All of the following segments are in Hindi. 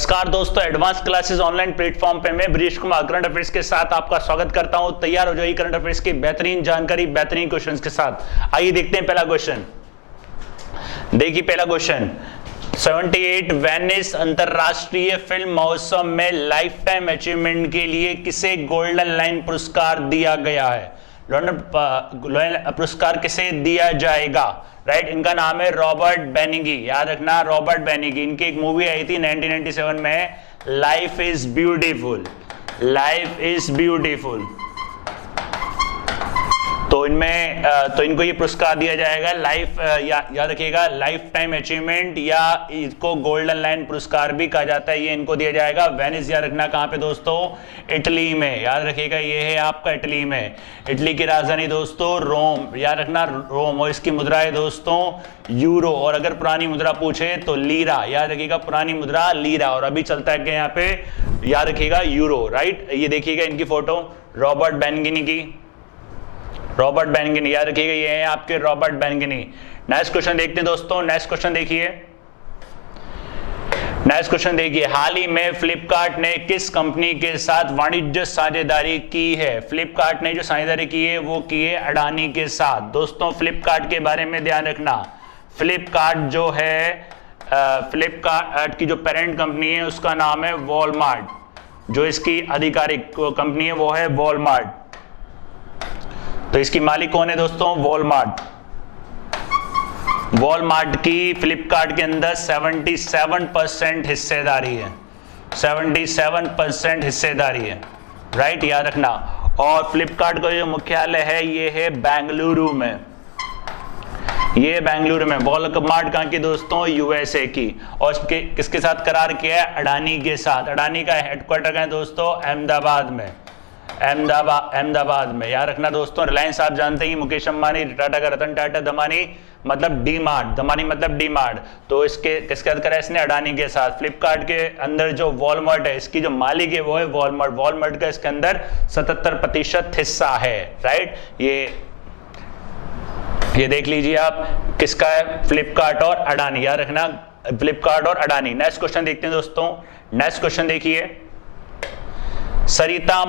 नमस्कार दोस्तों, एडवांस क्लासेस ऑनलाइन प्लेटफॉर्म पे मैं ब्रिजेश कुमार करंट अफेयर्स के साथ आपका स्वागत करता हूं। तैयार हो जाइए करंट अफेयर्स की बेहतरीन जानकारी, बेहतरीन क्वेश्चंस के साथ। आइए देखते हैं पहला क्वेश्चन। देखिए पहला क्वेश्चन, 78 वेनिस अंतरराष्ट्रीय फिल्म महोत्सव में लाइफ टाइम अचीवमेंट के लिए किसे गोल्डन लाइन पुरस्कार दिया गया है? पुरस्कार किसे दिया जाएगा? राइट, इनका नाम है रॉबर्ट बेनिगी। याद रखना, रॉबर्ट बेनिगी। इनकी एक मूवी आई थी 1997 में, life is beautiful. Life is beautiful. तो इनको ये पुरस्कार दिया जाएगा लाइफ, याद रखिएगा, लाइफ टाइम अचीवमेंट या इसको गोल्डन लाइन पुरस्कार भी कहा जाता है। ये इनको दिया जाएगा वेनिस। याद रखना कहाँ पे दोस्तों? इटली में। याद रखिएगा, ये है आपका इटली में। इटली की राजधानी दोस्तों रोम। याद रखना रोम। और इसकी मुद्रा है दोस्तों यूरो। और अगर पुरानी मुद्रा पूछे तो लीरा। याद रखिएगा पुरानी मुद्रा लीरा। और अभी चलता है क्या यहाँ पे? याद रखिएगा यूरो। राइट, ये देखिएगा इनकी फोटो रॉबर्ट बेनिगी की। रॉबर्ट बेनिगी, याद रखिएगा ये है आपके रॉबर्ट बेनिगी। नेक्स्ट क्वेश्चन देखते हैं दोस्तों। नेक्स्ट क्वेश्चन देखिए। नेक्स्ट क्वेश्चन देखिए, हाल ही में फ्लिपकार्ट ने किस कंपनी के साथ वाणिज्य साझेदारी की है? फ्लिपकार्ट ने जो साझेदारी की है वो की है अडानी के साथ। दोस्तों फ्लिपकार्ट के बारे में ध्यान रखना, फ्लिपकार्ट जो है, फ्लिपकार्ट की जो पेरेंट कंपनी है उसका नाम है वॉलमार्ट। जो इसकी आधिकारिक कंपनी है वो है वॉलमार्ट। तो इसकी मालिक कौन है दोस्तों? वॉलमार्ट। वॉलमार्ट की फ्लिपकार्ट के अंदर 77% हिस्सेदारी है। 77% हिस्सेदारी है। राइट, याद रखना। और फ्लिपकार्ट का जो मुख्यालय है ये है बेंगलुरु में। ये बेंगलुरु में। वॉलमार्ट कहाँ की दोस्तों? यूएसए की। और किसके साथ करार किया है? अडानी के साथ। अडानी का हेडक्वार्टर कहाँ है दोस्तों? अहमदाबाद में। अहमदाबाद में। याद रखना दोस्तों, रिलायंस आप जानते हैं मुकेश अंबानी, टाटा का रतन टाटा, दमानी मतलब डी मार्ट, दमानी मतलब डी मार्ट। तो इसके किसके साथ करा है इसने? अडानी के साथ। फ्लिपकार्ट के अंदर जो वॉलमार्ट है, इसकी जो मालिक है वो है वॉलमार्ट। वॉलमार्ट का इसके अंदर 77% हिस्सा है। राइट, ये देख लीजिए आप, किसका है? फ्लिपकार्ट और अडानी। याद रखना फ्लिपकार्ट और अडानी। नेक्स्ट क्वेश्चन देखते हैं दोस्तों। नेक्स्ट क्वेश्चन देखिए, सरिता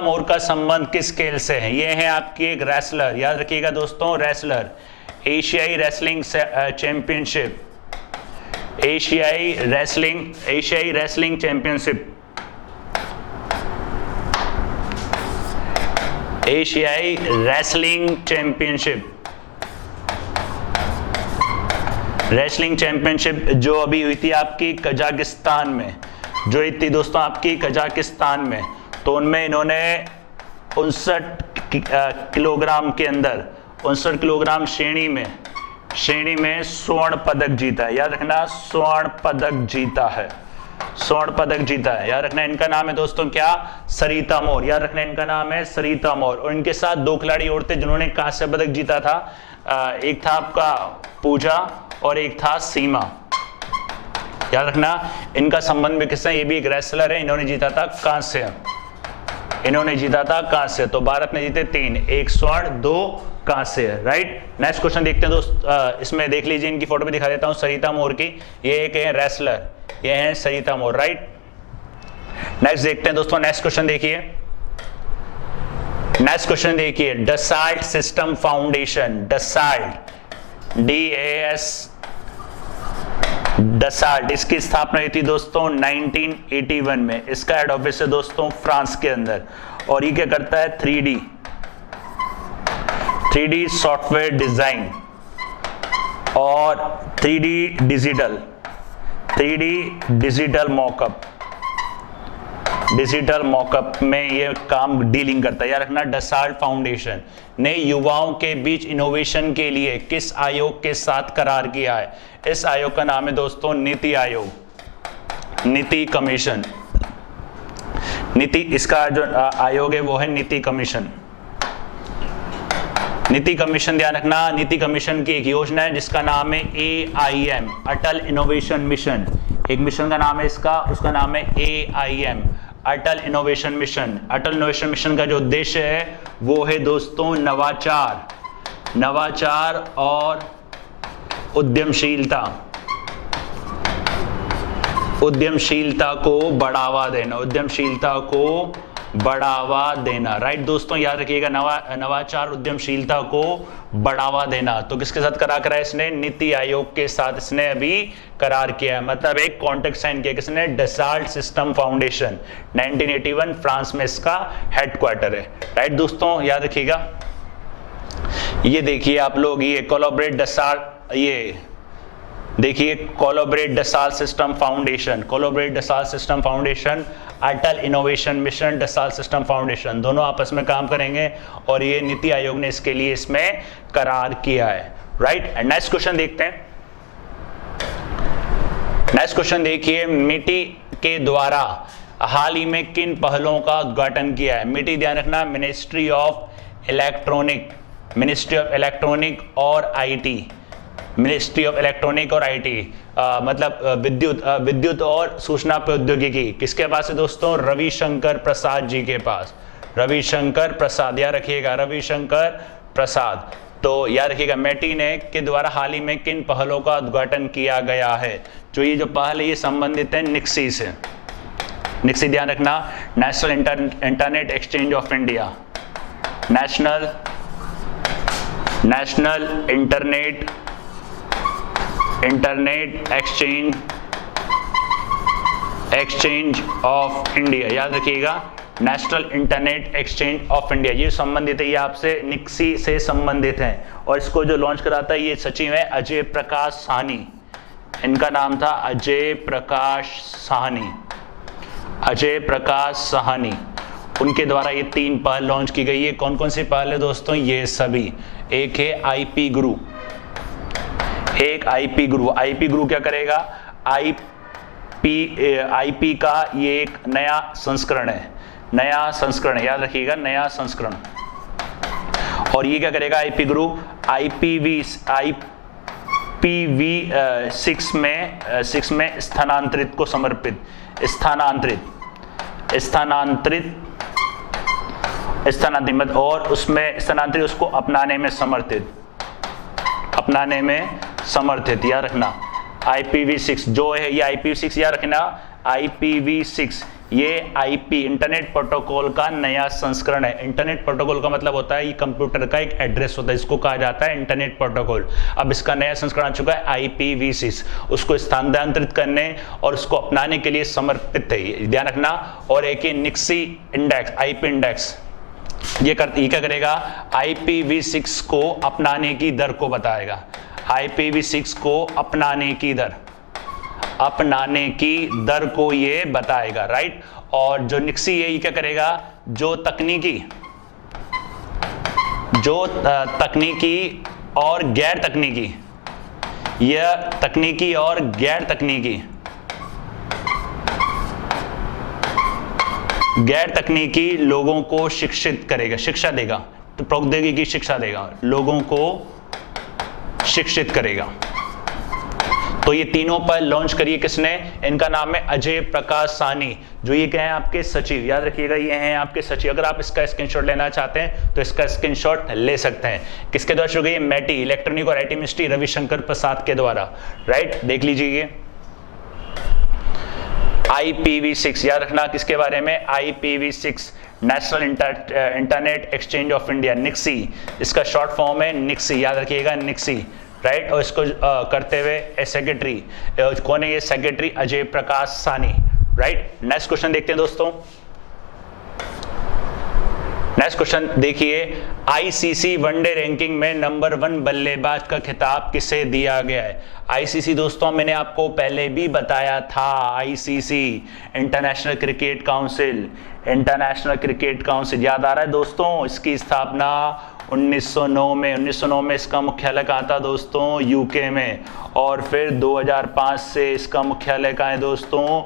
मोर का संबंध किस खेल से है? ये है आपकी एक रेसलर। याद रखिएगा दोस्तों, रेसलर। एशियाई रेसलिंग चैंपियनशिप, एशियाई रेसलिंग चैंपियनशिप, एशियाई रेसलिंग चैंपियनशिप जो अभी हुई थी आपकी कजाकिस्तान में, जो इतनी दोस्तों आपकी कजाकिस्तान में। तो उनमें इन्होंने 59 किलोग्राम के अंदर, 59 किलोग्राम श्रेणी में स्वर्ण पदक जीता है। याद रखना, स्वर्ण पदक जीता है। स्वर्ण पदक जीता है। याद रखना इनका नाम है दोस्तों क्या? सरिता मोर। याद रखना इनका नाम है सरिता मोर। और इनके साथ 2 खिलाड़ी और थे जिन्होंने कांस्य पदक जीता था। एक था आपका पूजा और एक था सीमा। याद रखना इनका संबंध भी किससे? ये भी एक रेसलर है। इन्होंने जीता था कांस्य। तो भारत ने जीते 3, 1 स्वर्ण 2 कांस्य। राइट, नेक्स्ट क्वेश्चन देखते हैं दोस्त। इसमें देख लीजिए, इनकी फोटो भी दिखा देता हूं सरिता मोर की। ये एक है रेसलर, ये है सरिता मोर। राइट, नेक्स्ट देखते हैं दोस्तों। नेक्स्ट क्वेश्चन देखिए, Dassault system foundation, Dassault, Dassault, इसकी स्थापना हुई थी दोस्तों 1981 में। इसका हेड ऑफिस है दोस्तों फ्रांस के अंदर। और ये क्या करता है? 3D सॉफ्टवेयर डिजाइन और 3D डिजिटल मॉकअप में ये काम डीलिंग करता है। याद रखना, डसाल्ट फाउंडेशन ने युवाओं के बीच इनोवेशन के लिए किस आयोग के साथ करार किया है? इस आयोग का नाम है दोस्तों नीति आयोग, नीति कमीशन। इसका जो आयोग है वो है नीति कमीशन। ध्यान रखना, नीति कमीशन की एक योजना है जिसका नाम है AIM, अटल इनोवेशन मिशन। एक मिशन का नाम है इसका, उसका नाम है AIM, अटल इनोवेशन मिशन। अटल इनोवेशन मिशन का जो उद्देश्य है वो है दोस्तों नवाचार और उद्यमशीलता। उद्यमशीलता को बढ़ावा देना, उद्यमशीलता को बढ़ावा देना। राइट दोस्तों, याद रखिएगा, नवाचार उद्यमशीलता को बढ़ावा देना। तो किसके साथ करार करा है इसने? नीति आयोग के साथ इसने अभी करार किया है, मतलब एक कॉन्ट्रैक्ट साइन किया। किसने? डसाल्ट सिस्टम फाउंडेशन, 1981 फ्रांस में इसका हेडक्वार्टर है। राइट दोस्तों, याद रखिएगा। ये देखिए आप लोग, ये कोलैबोरेट डसाल्ट, ये देखिए collaborate Dassault system foundation, collaborate Dassault system foundation, Atal innovation mission, Dassault system foundation, दोनों आपस में काम करेंगे और ये नीति आयोग ने इसके लिए इसमें करार किया है। राइट, एंड नेक्स्ट क्वेश्चन देखते हैं। नेक्स्ट क्वेश्चन देखिए, मिटी के द्वारा हाल ही में किन पहलों का उद्घाटन किया है? मिटी, ध्यान रखना, मिनिस्ट्री ऑफ इलेक्ट्रॉनिक और आईटी, मिनिस्ट्री ऑफ इलेक्ट्रॉनिक और आईटी, मतलब विद्युत और सूचना प्रौद्योगिकी। किसके पास है दोस्तों? रविशंकर प्रसाद जी के पास, रविशंकर प्रसाद, याद रखिएगा, रविशंकर प्रसाद। तो याद रखिएगा, मेटी ने के द्वारा हाल ही में किन पहलों का उद्घाटन किया गया है? जो ये जो पहल है ये संबंधित है निक्सी से। निक्सी, ध्यान रखना, national internet exchange of India, national internet exchange of India, याद रखिएगा, national internet exchange of India. ये संबंधित है, ये आपसे निक्सी से संबंधित है। और इसको जो लॉन्च कराता है ये सचिव है अजय प्रकाश साहनी, इनका नाम था अजय प्रकाश साहनी, अजय प्रकाश साहनी। उनके द्वारा ये 3 पहल लॉन्च की गई है। कौन कौन सी पहल है दोस्तों? ये सभी। एक है आईपी गुरु, एक आईपी गुरु। आईपी गुरु क्या करेगा? आईपी का ये एक नया संस्करण है, नया संस्करण, याद रखिएगा, नया संस्करण। और ये क्या करेगा? आईपी गुरु IPv6 में स्थानांतरित को समर्पित, स्थानांतरित और उसमें स्थानांतरित, उसको अपनाने में समर्थित, याद रखना। IPv6 जो है ये IPv6, याद रखना, IPv6 ये आईपी इंटरनेट प्रोटोकॉल का नया संस्करण है। इंटरनेट प्रोटोकॉल का मतलब होता है ये कंप्यूटर का एक एड्रेस होता है, इसको कहा जाता है इंटरनेट प्रोटोकॉल। अब इसका नया संस्करण आ चुका है IPv6, उसको स्थानांतरित करने और उसको अपनाने के लिए समर्पित है, ध्यान रखना। और एक ही निक्सी इंडेक्स, आईपी इंडेक्स, ये क्या करेगा? IPv6 को अपनाने की दर को बताएगा, IPv6 को अपनाने की दर को ये बताएगा। राइट, और जो निक्सी है ये क्या करेगा? जो तकनीकी और गैर तकनीकी, यह तकनीकी और गैर तकनीकी लोगों को शिक्षित करेगा, शिक्षा देगा, तो प्रौद्योगिकी शिक्षा देगा, लोगों को शिक्षित करेगा। तो ये तीनों पर लॉन्च करिए किसने? इनका नाम है अजय प्रकाश साहनी, जो ये क्या है? आपके सचिव, याद रखिएगा, ये हैं आपके सचिव। अगर आप इसका स्क्रीनशॉट लेना चाहते हैं तो इसका स्क्रीनशॉट ले सकते हैं। किसके द्वारा शुरू हुई? मेटी, इलेक्ट्रॉनिक और आईटी मिनिस्ट्री, रविशंकर प्रसाद के द्वारा। राइट, देख लीजिए IPv6, याद रखना किसके बारे में? IPv6, national internet exchange of India, NIXI, इसका शॉर्ट फॉर्म है निक्सी, याद रखिएगा, निक्सी। राइट, और इसको करते हुए सेक्रेटरी, कौन है ये secretary? Ajay Prakash Sahni. Right, next question देखते हैं दोस्तों। नेक्स्ट क्वेश्चन देखिए, ICC वनडे रैंकिंग में नंबर 1 बल्लेबाज का खिताब किसे दिया गया है? ICC दोस्तों मैंने आपको पहले भी बताया था, ICC इंटरनेशनल क्रिकेट काउंसिल, याद आ रहा है दोस्तों? इसकी स्थापना 1909 में इसका मुख्यालय कहाँ था दोस्तों? यूके में। और फिर 2005 से इसका मुख्यालय कहाँ है दोस्तों?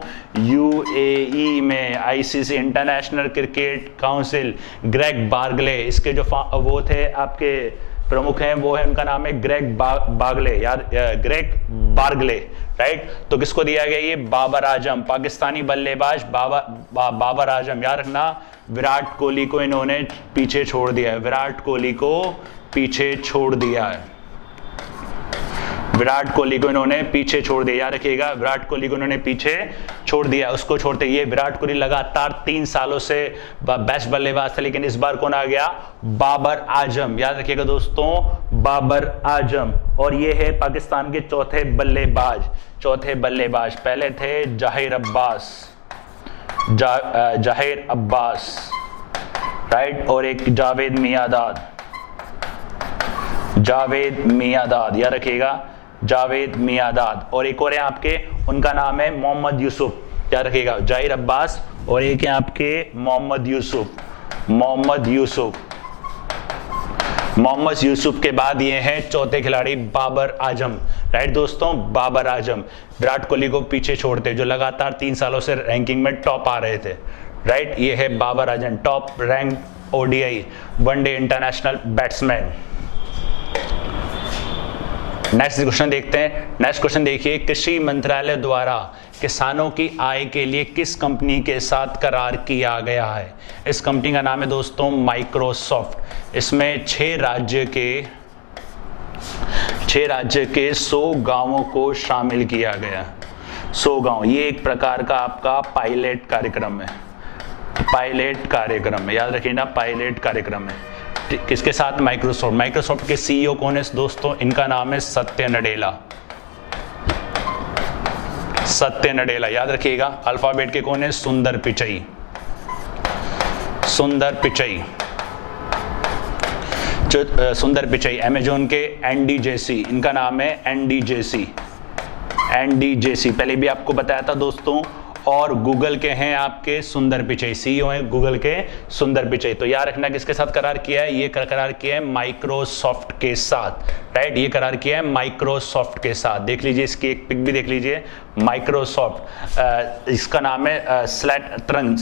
UAE में। ICC international cricket council, Greg Barclay, इसके जो वो थे आपके प्रमुख हैं, वो है, उनका नाम है ग्रेग बार्गले, ग्रेग बार्गले। राइट, तो किसको दिया गया ये? बाबर आजम, पाकिस्तानी बल्लेबाज बाबर आजम, याद रखना। विराट कोहली को इन्होंने पीछे छोड़ दिया है, विराट कोहली को इन्होंने पीछे छोड़ दिया, याद रखिएगा, विराट कोहली को इन्होंने पीछे छोड़ दिया। उसको छोड़ते ये विराट कोहली लगातार 3 सालों से बेस्ट बल्लेबाज थे, लेकिन इस बार कौन आ गया? बाबर आजम, याद रखिएगा दोस्तों, बाबर आजम। और ये है पाकिस्तान के चौथे बल्लेबाज। पहले थे जाहिर अब्बास, राइट, और एक जावेद मियांदाद, याद रखिएगा, जावेद मियांदाद। और एक और है आपके, उनका नाम है मोहम्मद यूसुफ, याद रखिएगा, जाहिर अब्बास और एक है आपके मोहम्मद यूसुफ के बाद ये हैं चौथे खिलाड़ी बाबर आजम, राइट दोस्तों, बाबर आजम। विराट कोहली को पीछे छोड़ते, जो लगातार 3 सालों से रैंकिंग में टॉप आ रहे थे, राइट, ये है Babar Azam, top rank ODI one day international batsman. Next question देखते हैं। नेक्स्ट क्वेश्चन देखिए, कृषि मंत्रालय द्वारा किसानों की आय के लिए किस कंपनी के साथ करार किया गया है? इस कंपनी का नाम है दोस्तों माइक्रोसॉफ्ट। इसमें 6 राज्य के 100 गांवों को शामिल किया गया। 100 गांव, ये एक प्रकार का आपका पायलट कार्यक्रम है, याद रखिए ना, पायलट कार्यक्रम है। किसके साथ? माइक्रोसॉफ्ट के सीईओ कौन है दोस्तों? इनका नाम है सत्य नडेला, याद रखिएगा। अल्फाबेट के कौन है? सुंदर पिचाई। अमेजोन के एंडी जेसी, इनका नाम है एंडी जेसी, पहले भी आपको बताया था दोस्तों। और गूगल के हैं आपके सुंदर पिचाई, सीईओ हैं गूगल के सुंदर पिचाई। तो याद रखना किसके साथ करार किया है? ये करार किया है माइक्रोसॉफ्ट के साथ, राइट, ये करार किया है माइक्रोसॉफ्ट के साथ। देख लीजिए, इसकी एक पिक भी देख लीजिए, माइक्रोसॉफ्ट, इसका नाम है स्लैट्रन,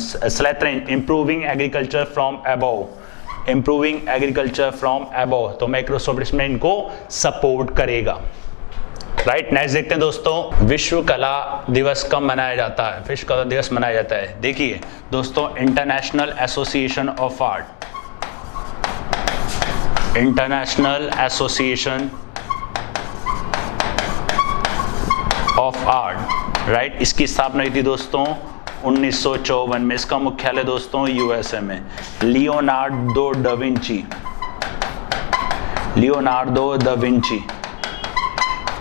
इम्प्रूविंग एग्रीकल्चर फ्रॉम अबव, तो माइक्रोसॉफ्ट इसमें इनको सपोर्ट करेगा, राइट। नेक्स्ट देखते हैं दोस्तों, विश्व कला दिवस कब मनाया जाता है? विश्व कला दिवस मनाया जाता है, देखिए दोस्तों, international association of art, right, इसकी स्थापना हुई थी दोस्तों 1954 में। इसका मुख्यालय दोस्तों यूएसए में। लियोनार्डो दा विंची,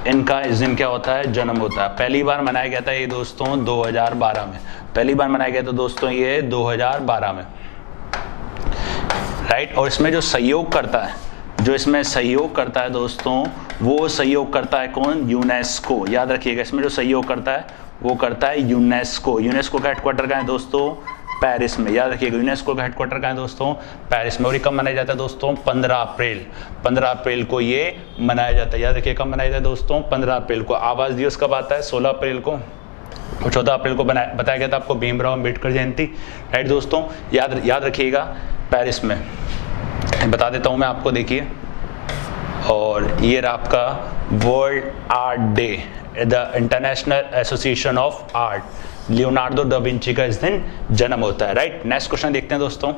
इनका इस दिन क्या होता है? जन्म होता है। पहली बार मनाया गया था ये दोस्तों 2012 में, पहली बार मनाया गया था दोस्तों ये 2012 में, राइट। और इसमें जो सहयोग करता है दोस्तों, वो सहयोग करता है कौन? यूनेस्को, याद रखिएगा, इसमें जो सहयोग करता है वो करता है यूनेस्को। यूनेस्को का हेडक्वार्टर कहाँ है दोस्तों? पेरिस में, याद रखिएगा, यूनेस्को का हेडक्वार्टर कहाँ है दोस्तों? पेरिस में। और ये कब मनाया जाता है दोस्तों? 15 अप्रैल को ये मनाया जाता है, याद रखिए, कब मनाया जाता है दोस्तों? 15 अप्रैल को। आवास दिवस कब आता है? 16 अप्रैल को। और 14 अप्रैल को बताया गया था आपको भीमराव अम्बेडकर जयंती, राइट दोस्तों, याद रखिएगा, पेरिस में। बता देता हूँ मैं आपको, देखिए, और ये रहा आपका world art day, the international association of art, Leonardo da Vinci का इस दिन जन्म होता है, राइट। नेक्स्ट क्वेश्चन देखते हैं दोस्तों।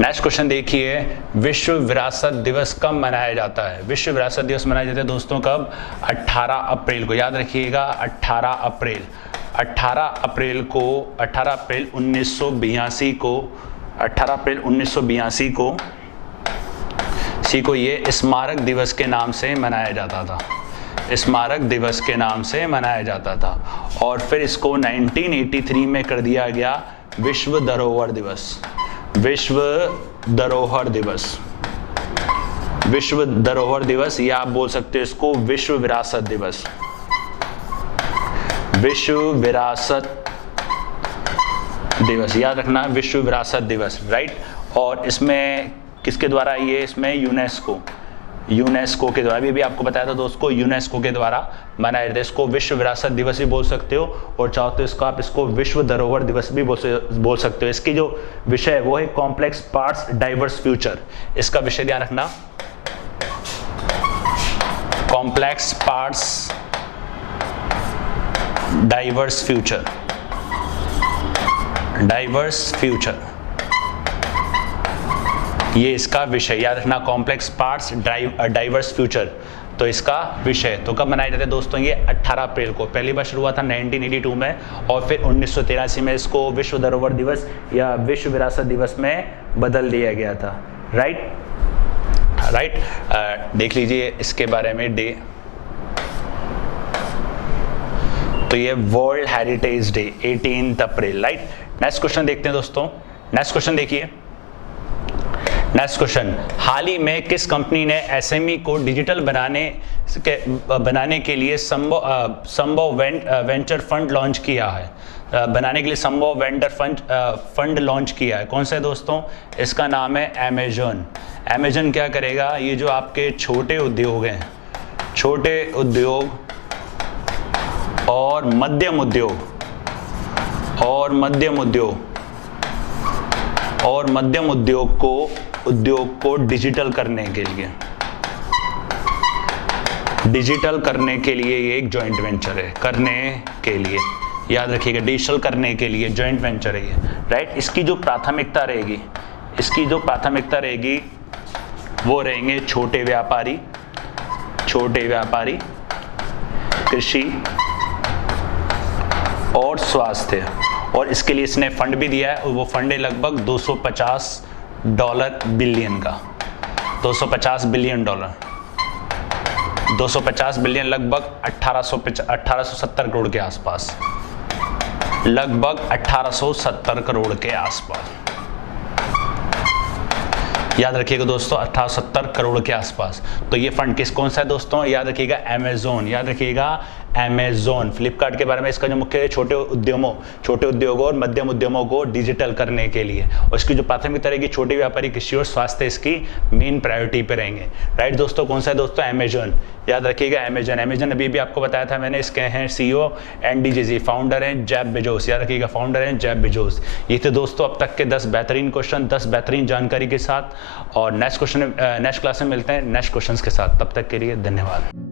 नेक्स्ट क्वेश्चन देखिए, विश्व विरासत दिवस कब मनाया जाता है? विश्व विरासत दिवस मनाया जाता है दोस्तों कब? 18 अप्रैल को, याद रखिएगा, 18 अप्रैल 1982 को ये स्मारक दिवस के नाम से मनाया जाता था। और फिर इसको 1983 में कर दिया गया विश्व धरोहर दिवस, या आप बोल सकते हो इसको विश्व विरासत दिवस, याद रखना, विश्व विरासत दिवस, राइट। और इसमें किसके द्वारा? ये इसमें यूनेस्को के द्वारा, भी आपको बताया था दोस्तों, यूनेस्को के द्वारा मनाया जाता है। इसको विश्व विरासत दिवस भी बोल सकते हो, और चाहो तो इसको आप इसको विश्व धरोहर दिवस भी बोल सकते हो। इसकी जो विषय है वो है कॉम्प्लेक्स पार्ट्स डाइवर्स फ्यूचर। इसका विषय ध्यान रखना, कॉम्प्लेक्स पार्ट्स डाइवर्स फ्यूचर, ये इसका विषय, याद रखना, कॉम्प्लेक्स पार्ट्स डाइवर्स फ्यूचर। तो इसका विषय तो कब मनाया जाता है दोस्तों, ये 18 अप्रैल को। पहली बार शुरू हुआ था 1982 में और फिर 1983 में इसको विश्व धरोहर दिवस या विश्व विरासत दिवस में बदल दिया गया था। राइट, देख लीजिए इसके बारे में डे, तो ये वर्ल्ड हेरिटेज डे 18 अप्रैल। राइट, नेक्स्ट क्वेश्चन देखते हैं दोस्तों। नेक्स्ट क्वेश्चन देखिए, नेक्स्ट क्वेश्चन, हाल ही में किस कंपनी ने एसएमई को डिजिटल बनाने के लिए संभव वेंचर फंड लॉन्च किया है? बनाने के लिए संभव वेंडर फंड लॉन्च किया है, कौन सा है दोस्तों? इसका नाम है अमेजन। अमेजन क्या करेगा, ये जो आपके छोटे उद्योग हैं, छोटे उद्योग और मध्यम उद्योग को डिजिटल करने के लिए ये एक जॉइंट वेंचर है, करने के लिए, याद रखिएगा, डिजिटल करने के लिए जॉइंट वेंचर है ये। राइट, इसकी जो प्राथमिकता रहेगी वो रहेंगे छोटे व्यापारी, कृषि और स्वास्थ्य, और इसके लिए इसने फंड भी दिया है और वो फंड है लगभग $250 बिलियन का, $250 बिलियन, 250 बिलियन लगभग 1870 करोड़ के आसपास, लगभग 1870 करोड़ के आसपास, याद रखिएगा दोस्तों, 1870 करोड़ के आसपास। तो ये फंड कौन सा है दोस्तों, याद रखिएगा अमेजोन, याद रखिएगा अमेजोन। फ्लिपकार्ट के बारे में इसका जो मुख्य छोटे उद्योगों और मध्यम उद्यमों को डिजिटल करने के लिए, और इसकी जो प्राथमिकता रहेगी छोटे व्यापारी, कृषि और स्वास्थ्य इसकी मेन प्रायोरिटी पे रहेंगे। राइट दोस्तों, कौन सा है दोस्तों, अमेजन, याद रखिएगा अमेजन अभी आपको बताया था मैंने, इसके हैं CEO NDJZ, फाउंडर हैं जेफ बेजोस, याद रखिएगा फाउंडर हैं जेफ बेजोस। ये थे दोस्तों अब तक के 10 बेहतरीन क्वेश्चन, 10 बेहतरीन जानकारी के साथ, और नेक्स्ट क्लास में मिलते हैं नेक्स्ट क्वेश्चन के साथ। तब तक के लिए धन्यवाद।